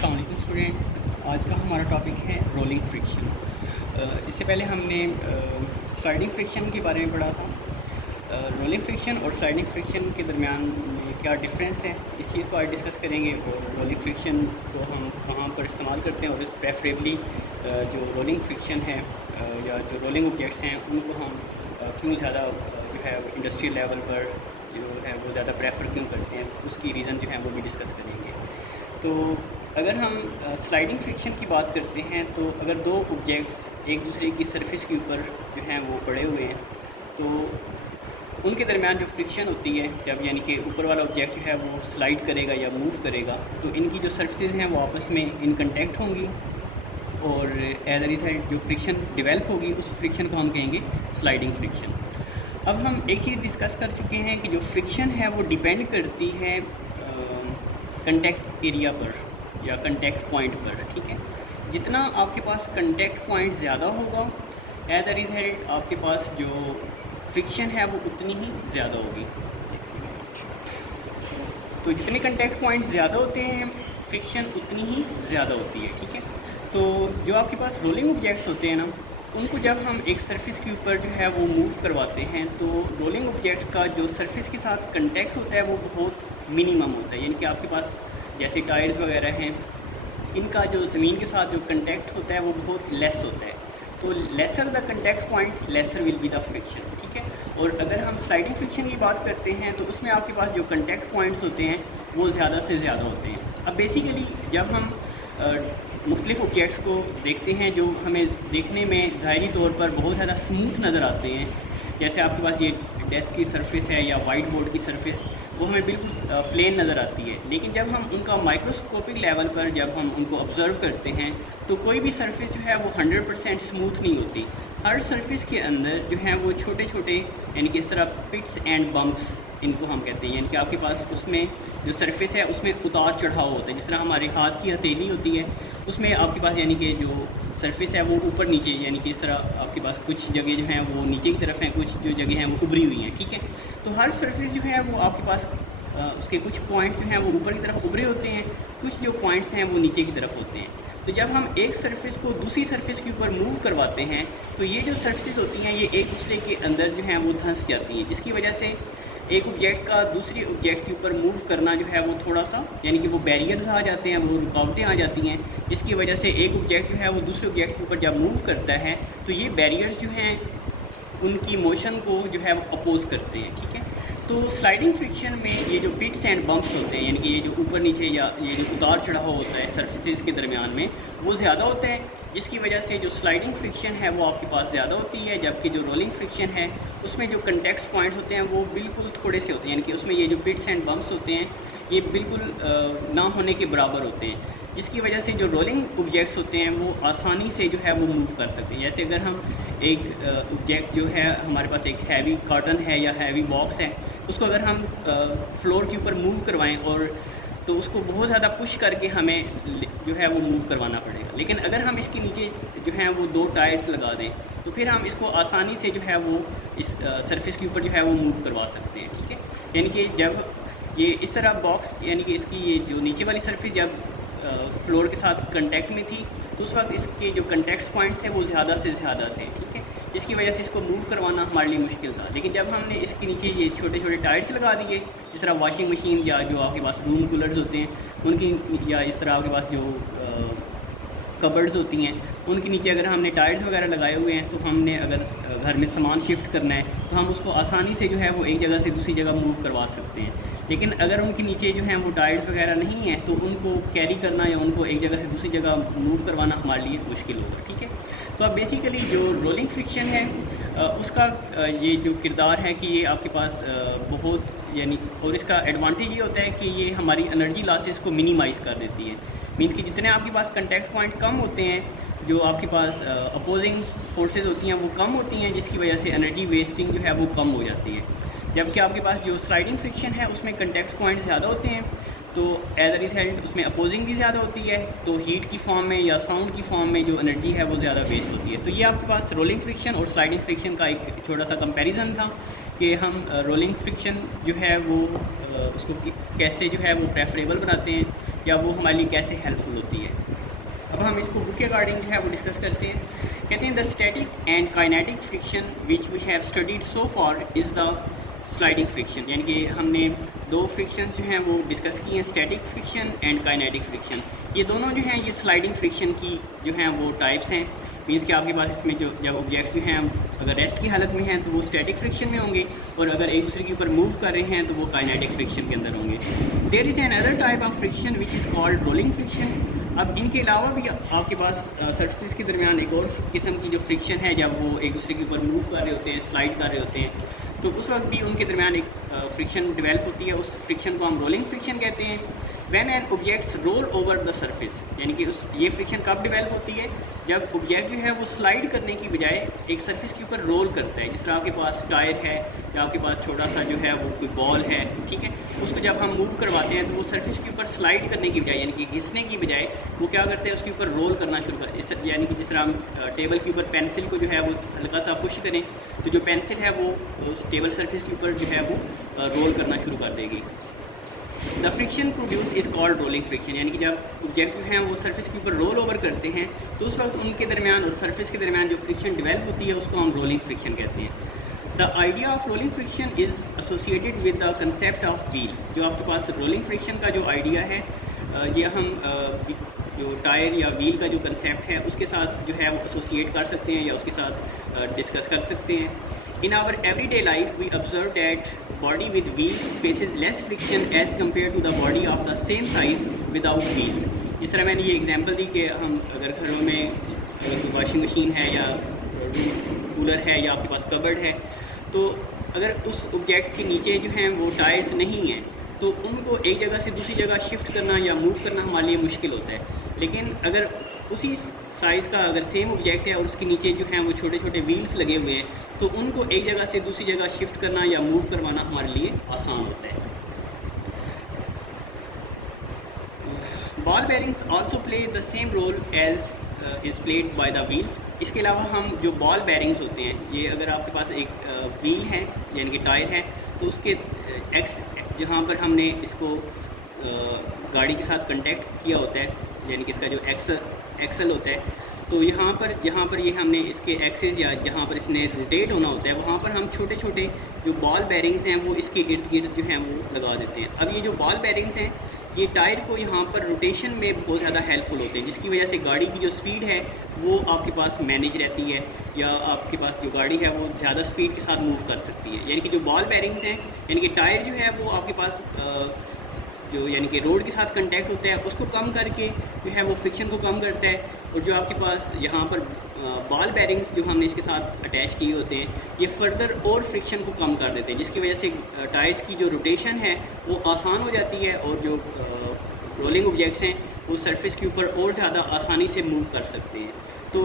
अस्सलाम वालेकुम स्टूडेंट्स। आज का हमारा टॉपिक है रोलिंग फ्रिक्शन। इससे पहले हमने स्लाइडिंग फ्रिक्शन के बारे में पढ़ा था। रोलिंग फ्रिक्शन और स्लाइडिंग फ्रिक्शन के दरमियान में क्या डिफरेंस है, इस चीज़ को आज डिस्कस करेंगे। और रोलिंग फ्रिक्शन को हम कहाँ पर इस्तेमाल करते हैं और प्रेफरेबली जो रोलिंग फ्रिक्शन है या जो रोलिंग ऑब्जेक्ट्स हैं उनको हम क्यों ज़्यादा जो है इंडस्ट्रियल लेवल पर जो है वो ज़्यादा प्रेफर क्यों करते हैं, उसकी रीज़न जो है वो भी डिस्कस करेंगे। तो अगर हम स्लाइडिंग फ्रिक्शन की बात करते हैं तो अगर दो ऑब्जेक्ट्स एक दूसरे की सरफेस के ऊपर जो हैं वो पड़े हुए हैं तो उनके दरमियान जो फ्रिक्शन होती है, जब यानी कि ऊपर वाला ऑब्जेक्ट जो है वो स्लाइड करेगा या मूव करेगा तो इनकी जो सरफेसेस हैं वो आपस में इन कंटेक्ट होंगी और एज अ रिजल्ट जो फ्रिक्शन डेवलप होगी उस फ्रिक्शन को हम कहेंगे स्लाइडिंग फ्रिक्शन। अब हम एक चीज़ डिस्कस कर चुके हैं कि जो फ्रिक्शन है वो डिपेंड करती है कंटेक्ट एरिया पर या कंटेक्ट पॉइंट पर। ठीक है, जितना आपके पास कंटेक्ट पॉइंट ज़्यादा होगा एज अ रिजल्ट आपके पास जो फ्रिक्शन है वो उतनी ही ज़्यादा होगी। तो जितने कंटेक्ट पॉइंट ज़्यादा होते हैं फ्रिक्शन उतनी ही ज़्यादा होती है। ठीक है, तो जो आपके पास रोलिंग ऑब्जेक्ट्स होते हैं ना, उनको जब हम एक सरफेस के ऊपर जो है वो मूव करवाते हैं तो रोलिंग ऑब्जेक्ट का जो सरफेस के साथ कंटेक्ट होता है वो बहुत मिनिमम होता है। यानी कि आपके पास जैसे टायर्स वगैरह हैं, इनका जो ज़मीन के साथ जो कंटेक्ट होता है वो बहुत लेस होता है। तो lesser the contact point lesser will be the friction. ठीक है, और अगर हम स्लाइडिंग फ्रिक्शन की बात करते हैं तो उसमें आपके पास जो कंटेक्ट पॉइंट्स होते हैं वो ज़्यादा से ज़्यादा होते हैं। अब बेसिकली जब हम मुख्तलिफ़ ऑब्जेक्ट्स को देखते हैं जो हमें देखने में ज़ाहिरी तौर पर बहुत ज़्यादा स्मूथ नज़र आते हैं, जैसे आपके पास ये डेस्क की सरफेस है या वाइट बोर्ड की सरफेस, वो हमें बिल्कुल प्लेन नज़र आती है। लेकिन जब हम उनका माइक्रोस्कोपिक लेवल पर जब हम उनको ऑब्ज़र्व करते हैं तो कोई भी सरफेस जो है वो 100% स्मूथ नहीं होती। हर सरफेस के अंदर जो है वो छोटे छोटे यानी कि इस तरह पिट्स एंड बम्प्स इनको हम कहते हैं। यानी कि आपके पास उसमें जो सरफेस है उसमें उतार चढ़ाव होता है। जिस तरह हमारे हाथ की हथेली होती है उसमें आपके पास यानी कि जो सरफेस है वो ऊपर नीचे, यानी कि इस तरह आपके पास कुछ जगह जो हैं वो नीचे की तरफ हैं, कुछ जो जगह हैं वो उभरी हुई हैं। ठीक है, तो हर सरफेस जो है वो आपके पास उसके कुछ पॉइंट्स जो हैं वो ऊपर की तरफ उभरे होते हैं, कुछ जो पॉइंट्स हैं वो नीचे की तरफ होते हैं। तो जब हम एक सरफेस को दूसरी सरफेस के ऊपर मूव करवाते हैं तो ये जो सरफेस होती हैं ये एक दूसरे के अंदर जो हैं वो धंस जाती हैं, जिसकी वजह से एक ऑब्जेक्ट का दूसरी ऑब्जेक्ट के ऊपर मूव करना जो है वो थोड़ा सा यानी कि वो बैरियर्स आ जाते हैं, वो रुकावटें आ जाती हैं, जिसकी वजह से एक ऑब्जेक्ट जो है वो दूसरे ऑब्जेक्ट के ऊपर जब मूव करता है तो ये बैरियर्स जो हैं उनकी मोशन को जो है वो अपोज करते हैं। ठीक है, तो स्लाइडिंग फ्रिक्शन में ये जो पिट्स एंड बम्प्स होते हैं, यानी कि ये जो ऊपर नीचे या ये जो उतार चढ़ाव होता है सरफेसेस के दरमियान में वो ज़्यादा होता है, जिसकी वजह से जो स्लाइडिंग फ्रिक्शन है वो आपके पास ज़्यादा होती है। जबकि जो रोलिंग फ्रिक्शन है उसमें जो कंटेक्ट पॉइंट्स होते हैं वो बिल्कुल थोड़े से होते हैं, यानी कि उसमें ये जो पिट्स एंड बम्प्स होते हैं ये बिल्कुल ना होने के बराबर होते हैं, जिसकी वजह से जो रोलिंग ऑब्जेक्ट्स होते हैं वो आसानी से जो है वो मूव कर सकते हैं। जैसे अगर हम एक ऑब्जेक्ट जो है हमारे पास एक हैवी कार्टन है या हैवी बॉक्स है, उसको अगर हम फ्लोर के ऊपर मूव करवाएं और तो उसको बहुत ज़्यादा पुश करके हमें जो है वो मूव करवाना पड़ेगा। लेकिन अगर हम इसके नीचे जो है वो दो टायर्स लगा दें तो फिर हम इसको आसानी से जो है वो इस सरफेस के ऊपर जो है वो मूव करवा सकते हैं। ठीक है, यानी कि जब ये इस तरह बॉक्स यानी कि इसकी ये जो नीचे वाली सरफेस जब फ्लोर के साथ कांटेक्ट में थी तो उस वक्त इसके जो कांटेक्ट पॉइंट्स थे वो ज़्यादा से ज़्यादा थे। ठीक है, जिसकी वजह से इसको मूव करवाना हमारे लिए मुश्किल था। लेकिन जब हमने इसके नीचे ये छोटे छोटे टायर्स लगा दिए, जिस तरह वॉशिंग मशीन या जो आपके पास रूम कूलर्स होते हैं उनकी, या इस तरह आपके पास जो कबर्ड्स होती हैं उनके नीचे अगर हमने टायर्स वगैरह लगाए हुए हैं तो हमने अगर घर में सामान शिफ्ट करना है तो हम उसको आसानी से जो है वो एक जगह से दूसरी जगह मूव करवा सकते हैं। लेकिन अगर उनके नीचे जो हैं वो टायर्स वगैरह नहीं हैं तो उनको कैरी करना या उनको एक जगह से दूसरी जगह मूव करवाना हमारे लिए मुश्किल होगा। ठीक है, तो अब बेसिकली जो रोलिंग फ्रिक्शन है उसका ये जो किरदार है कि ये आपके पास बहुत यानी, और इसका एडवांटेज ये होता है कि ये हमारी एनर्जी लॉसेस को मिनिमाइज़ कर देती है। मीन्स कि जितने आपके पास कंटेक्ट पॉइंट कम होते हैं, जो आपके पास अपोजिंग फोर्सेस होती हैं वो कम होती हैं, जिसकी वजह से एनर्जी वेस्टिंग जो है वो कम हो जाती है। जबकि आपके पास जो स्लाइडिंग फ्रिक्शन है उसमें कंटेक्ट पॉइंट ज़्यादा होते हैं तो एज अ रिजल्ट उसमें अपोजिंग भी ज़्यादा होती है, तो हीट की फॉर्म में या साउंड की फॉर्म में जो एनर्जी है वो ज़्यादा वेस्ट होती है। तो ये आपके पास रोलिंग फ्रिक्शन और स्लाइडिंग फ्रिक्शन का एक छोटा सा कंपैरिजन था कि हम रोलिंग फ्रिक्शन जो है वो उसको कैसे जो है वो प्रेफरेबल बनाते हैं। या वो हमारे लिए कैसे हेल्पफुल होती है। अब हम इसको बुक के अकॉर्डिंग जो है वो डिस्कस करते हैं। कहते हैं the static and kinetic friction which we have studied so far is the sliding friction, यानी कि हमने दो फ्रिक्शन जो हैं वो डिस्कस किए हैं, static friction and kinetic friction. ये दोनों जो हैं ये स्लाइडिंग फ्रिक्शन की जो हैं वो टाइप्स हैं। मीन्स कि आपके पास इसमें जो जब ऑब्जेक्ट्स जो हैं अगर रेस्ट की हालत में हैं तो वो स्टैटिक फ्रिक्शन में होंगे, और अगर एक दूसरे के ऊपर मूव कर रहे हैं तो वो काइनेटिक फ्रिक्शन के अंदर होंगे। There is another type of friction which is called rolling friction. अब इनके अलावा भी आपके पास सरफेस के दरमियान एक और किस्म की जो फ्रिक्शन है, जब वो एक दूसरे के ऊपर मूव कर रहे होते हैं, स्लाइड कर रहे होते हैं, तो उस वक्त भी उनके दरमियान एक फ्रिक्शन डेवलप होती है। उस फ्रिक्शन को हम रोलिंग फ्रिक्शन कहते हैं। When an objects roll over the surface, यानी कि ये फ्रिक्शन कब डेवलप होती है, जब ऑब्जेक्ट जो है वो स्लाइड करने की बजाय एक सरफेस के ऊपर रोल करता है। जिस तरह आपके पास टायर है या आपके पास छोटा सा जो है वो कोई बॉल है, ठीक है, उसको जब हम मूव करवाते हैं तो वो सरफेस के ऊपर स्लाइड करने की बजाय, यानी कि घिसने की बजाय, वो क्या करते हैं, उसके ऊपर रोल करना शुरू कर, यानी कि जिस तरह हम टेबल के ऊपर पेंसिल को जो है वो हल्का सा पुश करें तो जो पेंसिल है वो उस टेबल सरफेस के ऊपर जो है वो रोल करना शुरू कर देगी। The friction produce is called rolling friction, यानी कि जब ऑब्जेक्ट जो हैं वो सरफेस के ऊपर रोल ओवर करते हैं तो उस वक्त उनके दरमियान और सरफेस के दरमियान जो फ्रिक्शन डेवलप होती है उसको हम रोलिंग फ्रिक्शन कहते हैं। The idea of rolling friction is associated with the concept of wheel. जो आपके पास रोलिंग फ्रिक्शन का जो आइडिया है ये हम जो टायर या व्हील का जो कंसेप्ट है उसके साथ जो है वो एसोसिएट कर सकते हैं या उसके साथ डिस्कस कर सकते हैं। In our everyday life, we observe that body with wheels faces less friction as compared to the body of the same size without wheels. जिस तरह मैंने ये एग्जांपल दी कि हम अगर घरों में अगर कोई वॉशिंग मशीन है या कूलर है या आपके पास कबर्ड है, तो अगर उस ऑब्जेक्ट के नीचे जो हैं वो टायर्स नहीं हैं तो उनको एक जगह से दूसरी जगह शिफ्ट करना या मूव करना हमारे लिए मुश्किल होता है। लेकिन अगर उसी साइज़ का अगर सेम ऑब्जेक्ट है और उसके नीचे जो हैं वो छोटे छोटे व्हील्स लगे हुए हैं तो उनको एक जगह से दूसरी जगह शिफ्ट करना या मूव करवाना हमारे लिए आसान होता है। Ball bearings also play the same role as is played by the wheels. इसके अलावा हम जो बॉल बेरिंग्स होते हैं, ये अगर आपके पास एक व्हील है यानी कि टायर है तो उसके एक्स जहाँ पर हमने इसको गाड़ी के साथ कंटेक्ट किया होता है, यानी कि इसका जो एक्सल होता है, तो यहाँ पर ये हमने इसके एक्सेस या जहाँ पर इसने रोटेट होना होता है वहाँ पर हम छोटे छोटे जो बॉल बेरिंग्स हैं वो इसके इर्द गिर्द जो हैं वो लगा देते हैं। अब ये जो बॉल बेरिंग्स हैं ये टायर को यहाँ पर रोटेशन में बहुत ज़्यादा हेल्पफुल होते हैं, जिसकी वजह से गाड़ी की जो स्पीड है वो आपके पास मैनेज रहती है या आपके पास जो गाड़ी है वो ज़्यादा स्पीड के साथ मूव कर सकती है। यानी कि जो बॉल बेरिंग्स हैं, यानी कि टायर जो है वो आपके पास जो यानी कि रोड के साथ कांटेक्ट होता है उसको कम करके जो है वो फ्रिक्शन को कम करता है, और जो आपके पास यहाँ पर बॉल बेरिंग्स जो हमने इसके साथ अटैच किए होते हैं ये फर्दर और फ्रिक्शन को कम कर देते हैं, जिसकी वजह से टायर्स की जो रोटेशन है वो आसान हो जाती है और जो रोलिंग ऑब्जेक्ट्स हैं वो सरफेस के ऊपर और ज़्यादा आसानी से मूव कर सकते हैं। तो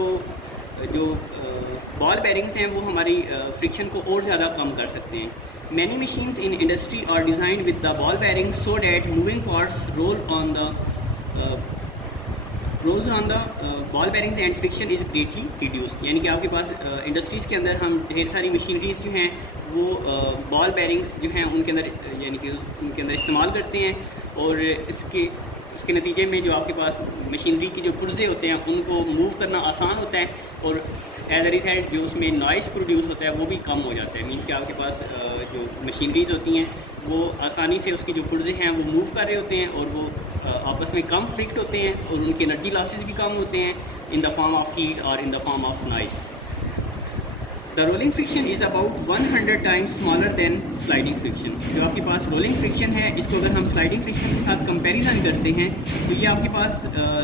जो बॉल बेरिंग्स हैं वो हमारी फ्रिक्शन को और ज़्यादा कम कर सकते हैं। Many machines in industry are designed with the ball bearings so that moving parts roll on the ball bearings and friction is greatly reduced। यानी कि आपके पास इंडस्ट्रीज़ के अंदर हम ढेर सारी मशीनरीज जो हैं वो बॉल बेरिंग्स जो हैं उनके अंदर यानी कि उनके अंदर इस्तेमाल करते हैं, और उसके नतीजे में जो आपके पास मशीनरी की जो पुर्जे होते हैं उनको मूव करना आसान होता है, और एज अ रिजल्ट जो उसमें नॉइज़ प्रोड्यूस होता है वो भी कम हो जाता है। मीन्स कि आपके पास जो मशीनरीज होती हैं वो आसानी से उसकी जो पुर्जे हैं वो मूव कर रहे होते हैं और वो आपस में कम फ्रिक्ट होते हैं और उनके एनर्जी लॉसेस भी कम होते हैं in the form of heat और in the form of noise. The rolling friction is about 100 times smaller than sliding friction. जो आपके पास रोलिंग फ्रिक्शन है इसको अगर हम स्लाइडिंग फ्रिक्शन के साथ कंपैरिजन करते हैं तो ये आपके पास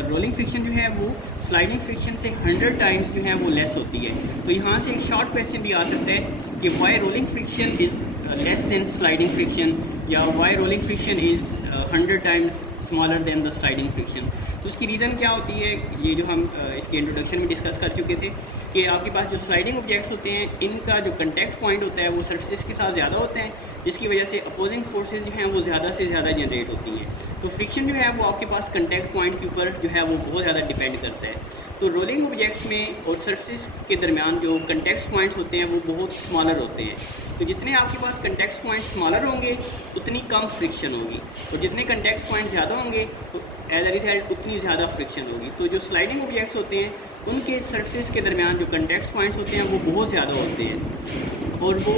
रोलिंग फ्रिक्शन जो है वो स्लाइडिंग फ्रिक्शन से 100 टाइम्स जो है वो लेस होती है। तो यहाँ से एक शॉर्ट क्वेश्चन भी आ सकता है कि why rolling friction is less than sliding friction, या why rolling friction is 100 times smaller than the sliding friction. तो उसकी रीज़न क्या होती है, ये जो हम इसके इंट्रोडक्शन में डिस्कस कर चुके थे कि आपके पास जो स्लाइडिंग ऑब्जेक्ट्स होते हैं इनका जो कंटेक्ट पॉइंट होता है वो सरफेस के साथ ज़्यादा होते हैं, जिसकी वजह से अपोजिंग फोर्सेज जो हैं वो ज़्यादा से ज़्यादा जनरेट होती हैं। तो फ्रिक्शन जो है वो आपके पास कंटेक्ट पॉइंट के ऊपर जो है वो बहुत ज़्यादा डिपेंड करता है। तो रोलिंग ऑब्जेक्ट्स में और सरफेस के दरमियान जो कंटेक्ट पॉइंट्स होते हैं वो बहुत स्मॉलर होते हैं। तो जितने आपके पास कंटेक्ट पॉइंट्स स्मॉलर होंगे उतनी कम फ्रिक्शन होगी, और जितने कंटेक्ट पॉइंट्स ज़्यादा होंगे तो एज अ रिजल्ट उतनी ज़्यादा फ्रिक्शन होगी। तो जो स्लाइडिंग ऑब्जेक्ट्स होते हैं उनके सरफेस के दरमियान जो कॉन्टैक्ट पॉइंट्स होते हैं वो बहुत ज़्यादा होते हैं, और वो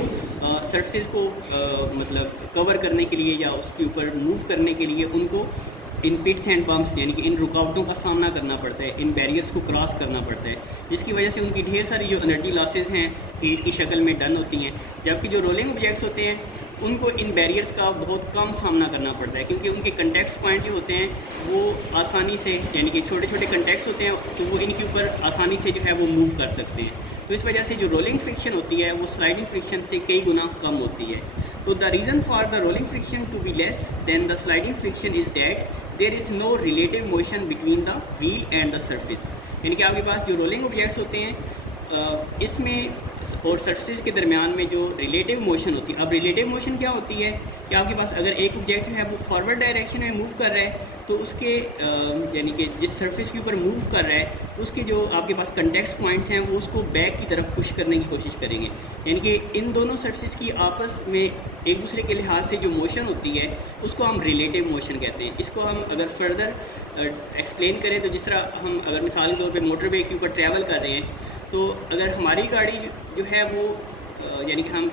सरफेस को मतलब कवर करने के लिए या उसके ऊपर मूव करने के लिए उनको इन पिट्स एंड बम्प्स यानी कि इन रुकावटों का सामना करना पड़ता है, इन बैरियर्स को क्रॉस करना पड़ता है, जिसकी वजह से उनकी ढेर सारी जो एनर्जी लॉसेस हैं हीट की शक्ल में डन होती हैं। जबकि जो रोलिंग ऑब्जेक्ट्स होते हैं उनको इन बैरियर्स का बहुत कम सामना करना पड़ता है, क्योंकि उनके कंटेक्ट पॉइंट जो होते हैं वो आसानी से यानी कि छोटे छोटे कंटेक्ट्स होते हैं, तो वो इनके ऊपर आसानी से जो है वो मूव कर सकते हैं। तो इस वजह से जो रोलिंग फ्रिक्शन होती है वो स्लाइडिंग फ्रिक्शन से कई गुना कम होती है। तो the reason for the rolling friction to be less than the sliding friction is that there is no relative motion between the wheel and the surface. यानी कि आपके पास जो रोलिंग ऑब्जेक्ट्स होते हैं इसमें और सरफेस के दरमियान में जो रिलेटिव मोशन होती है। अब रिलेटिव मोशन क्या होती है कि आपके पास अगर एक ऑब्जेक्ट है वो फॉरवर्ड डायरेक्शन में मूव कर रहा है, तो उसके यानी कि जिस सरफेस के ऊपर मूव कर रहा है उसके जो आपके पास कंटेक्ट पॉइंट्स हैं वो उसको बैक की तरफ पुश करने की कोशिश करेंगे। यानी कि इन दोनों सरफेस की आपस में एक दूसरे के लिहाज से जो मोशन होती है उसको हम रिलेटिव मोशन कहते हैं। इसको हम अगर फर्दर एक्सप्लेन करें तो जिस तरह हम अगर मिसाल के तौर पे मोटरवे के ऊपर ट्रैवल कर रहे हैं, तो अगर हमारी गाड़ी जो है वो यानी कि हम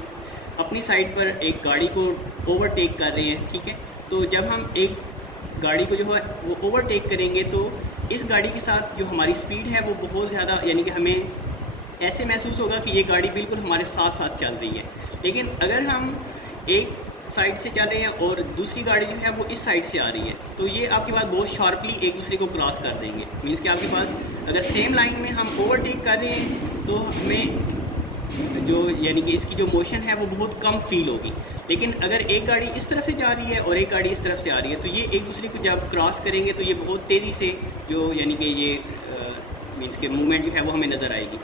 अपनी साइड पर एक गाड़ी को ओवरटेक कर रहे हैं, ठीक है, तो जब हम एक गाड़ी को जो है वो ओवरटेक करेंगे तो इस गाड़ी के साथ जो हमारी स्पीड है वो बहुत ज़्यादा यानी कि हमें ऐसे महसूस होगा कि ये गाड़ी बिल्कुल हमारे साथ साथ चल रही है। लेकिन अगर हम एक साइड से चल रहे हैं और दूसरी गाड़ी जो है वो इस साइड से आ रही है, तो ये आपके पास बहुत शार्पली एक दूसरे को क्रॉस कर देंगे। मीन्स कि आपके पास अगर सेम लाइन में हम ओवरटेक कर रहे हैं तो हमें जो यानी कि इसकी जो मोशन है वो बहुत कम फील होगी। लेकिन अगर एक गाड़ी इस तरफ से जा रही है और एक गाड़ी इस तरफ से आ रही है, तो ये एक दूसरे को जब क्रॉस करेंगे तो ये बहुत तेज़ी से जो यानी कि ये मीन्स के मूवमेंट जो है वो हमें नज़र आएगी।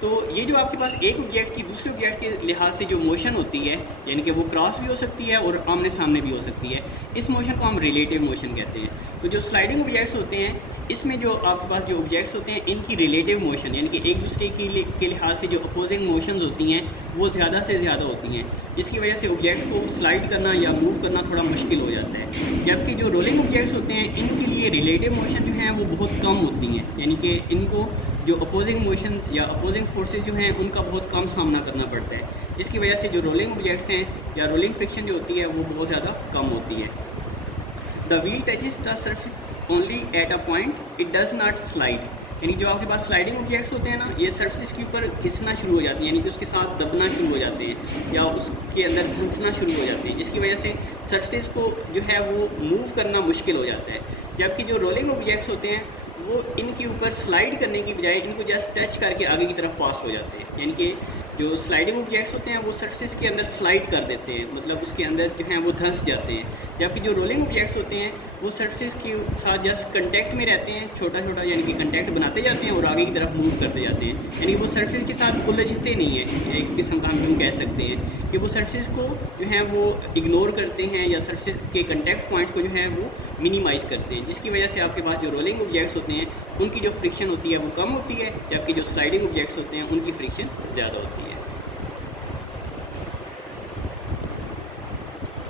तो ये जो आपके पास एक ऑब्जेक्ट की दूसरे ऑब्जेक्ट के लिहाज से जो मोशन होती है यानी कि वो क्रॉस भी हो सकती है और आमने सामने भी हो सकती है, इस मोशन को हम रिलेटिव मोशन कहते हैं। तो जो स्लाइडिंग ऑब्जेक्ट्स होते हैं इसमें जो आपके पास जो ऑब्जेक्ट्स होते हैं इनकी रिलेटिव मोशन यानी कि एक दूसरे के लिहाज से जो अपोजिंग मोशंस होती हैं वो ज़्यादा से ज़्यादा होती हैं, जिसकी वजह से ऑब्जेक्ट्स को स्लाइड करना या मूव करना थोड़ा मुश्किल हो जाता है। जबकि जो रोलिंग ऑब्जेक्ट्स होते हैं इनके लिए रिलेटिव मोशन जो हैं वो बहुत कम होती हैं, यानी कि इनको जो अपोजिंग मोशंस या अपोजिंग फोर्सेस जो हैं उनका बहुत कम सामना करना पड़ता है, जिसकी वजह से जो रोलिंग ऑब्जेक्ट्स हैं या रोलिंग फ्रिक्शन जो होती है वो बहुत ज़्यादा कम होती है। The wheel touches the surface only at a point, it does not slide. यानी जो आपके पास स्लाइडिंग ऑब्जेक्ट्स होते हैं ना, ये सरफेस के ऊपर घिसना शुरू हो जाती है, यानी कि उसके साथ दबना शुरू हो जाते हैं या उसके अंदर धंसना शुरू हो जाते हैं, जिसकी वजह से सरफेस को जो है वो मूव करना मुश्किल हो जाता है। जबकि जो रोलिंग ऑब्जेक्ट्स होते हैं वो इनके ऊपर स्लाइड करने की बजाय इनको जस्ट टच करके आगे की तरफ पास हो जाते हैं। यानी कि जो स्लाइडिंग ऑब्जेक्ट्स होते हैं वो सरफेस के अंदर स्लाइड कर देते हैं, मतलब उसके अंदर जो है वो धंस जाते हैं। जबकि जो रोलिंग ऑब्जेक्ट्स होते हैं वो सरफेस के साथ जस्ट कंटेक्ट में रहते हैं, छोटा छोटा यानी कि कंटेक्ट बनाते जाते हैं और आगे की तरफ मूव करते जाते हैं। यानी वो सरफेस के साथ उलझते नहीं हैं, एक किस्म का हम यूँ कह सकते हैं कि वो सरफेस को जो है वो इग्नोर करते हैं या सरफेस के कंटेक्ट पॉइंट्स को जो है वो मिनिमाइज़ करते हैं, जिसकी वजह से आपके पास जो रोलिंग ऑब्जेक्ट्स होते हैं उनकी जो फ्रिक्शन होती है वो कम होती है, जबकि जो स्लाइडिंग ऑब्जेक्ट्स होते हैं उनकी फ्रिक्शन ज़्यादा होती है।